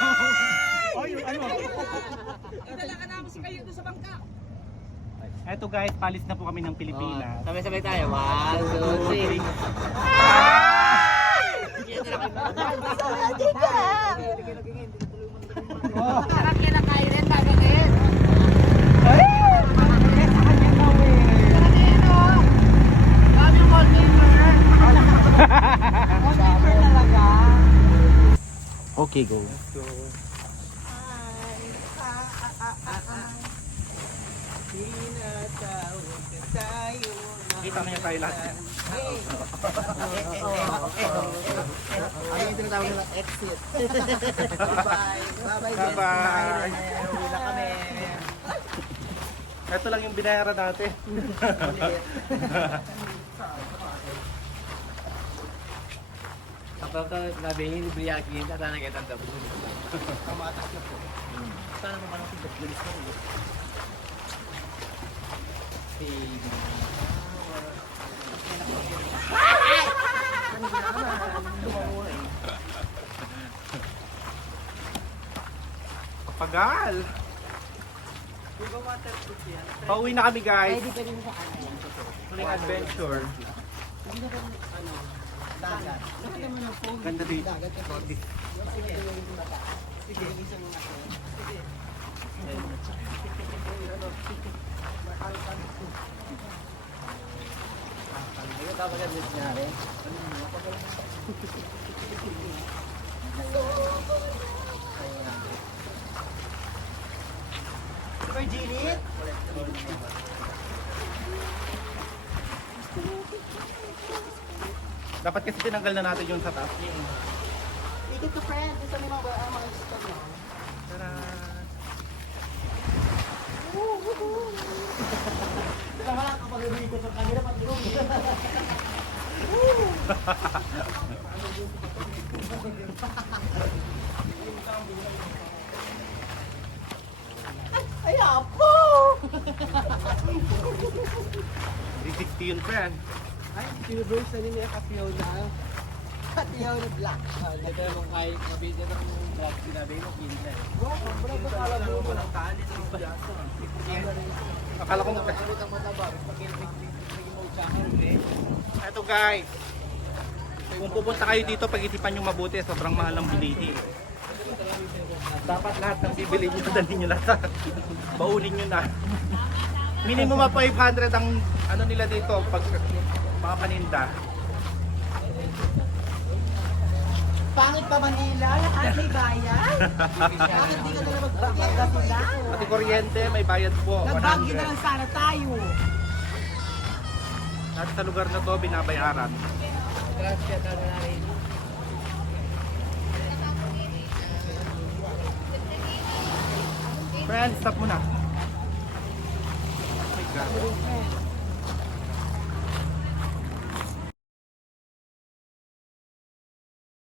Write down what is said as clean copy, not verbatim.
Ay, ano? Idala ka namin si kayo doon sa bangka. Eto guys, palis na po kami ng Pilipinas. Sabay-sabay tayo. 1, 2, 3. Sarap yan ang kain rin, tagagin. Okay, go. Kita niya tayo lahat. Ano yung tinatawag nila? Exit. Bye-bye. Bye-bye. Bye-bye. Uwi na kami. Ito lang yung binayaran natin. Kapag nabihin ni Briaki, sana kita ang dabo. Kamatas na po. Sana mo manong tigil sa ulo. Kapagal. Pauwi na kami guys. Huling adventure. Ganda dito. Ano dapat ang nangyari? Super Ginit? Dapat kasi tinanggal na natin yung sa taas. Ticket to friend. Gusto mo mga store mo? Tara. Tama lang kapag ko sa kanila patrong. Ay, apo! 360 yun friend. Ay, universe na nila Fiona. Fiona Black. Ito yung kahit mabigyan ng black sinabi mo, pinsan. Wow, sobrang bakala mo ng tali ng braso. Akala ko Eto guys. Kung pupunta kayo dito, pag-isipan nyo mabuti, sobrang mahal ng bilihin. Dapat lahat ng bibili nyo, dalhin nyo lahat. Baunin nyo na. Minimum 500 ang ano nila dito pag mga paninda. Pangit pa Manila, lahat may bayan. Bakit di ka na magpapagda sila? Pati kuryente, may bayad po. Nagbagyo na 100. lang sana tayo. At sa lugar na to, binabayaran. Friends, stop muna. Oh my God.